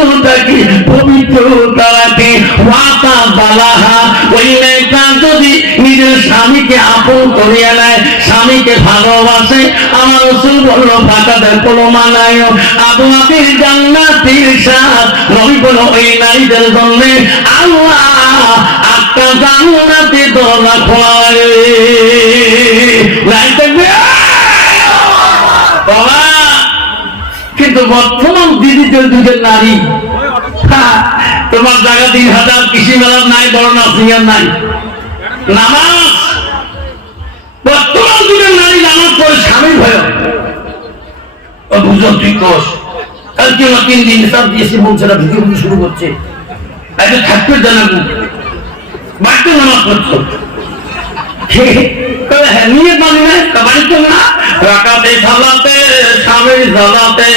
বস্তুটাকে পবিত্রতা রাখে। ওয়াতা বালাহা, ওই মেয়েটা যদি নিজের স্বামীকে আপন করিয়া নেয়, স্বামীকে ভালোবাসে, আমার রাসূল বলল ফাঁকাদের কোনো মানায় আবু আবির জান্নাতের স্বাদ। নবী বলল ওই নারীদের জন্য আল্লাহ একটা জান্নাতে দরজা খোলা বাবা। কিন্তু বর্তমান দিদিদের যুগের নারী, তোমার জায়গা 3000 কৃষি মেলার নাই, বড় নার্সিংয়ের নাই, নামাজ বর্তমান যুগের নারী নামাজ পড়ে স্বামীর ভয় বুঝো তুই কোষ কালকে 3 দিন সব দিয়েছে বলছেরা ভিডিও শুরু করছে, আজ থাকতে জানাবো বাড়িতে নামাজ পড়ছো নিয়ে মানে না বাড়িতে না রাখাতে সালাতে স্বামীর সালাতে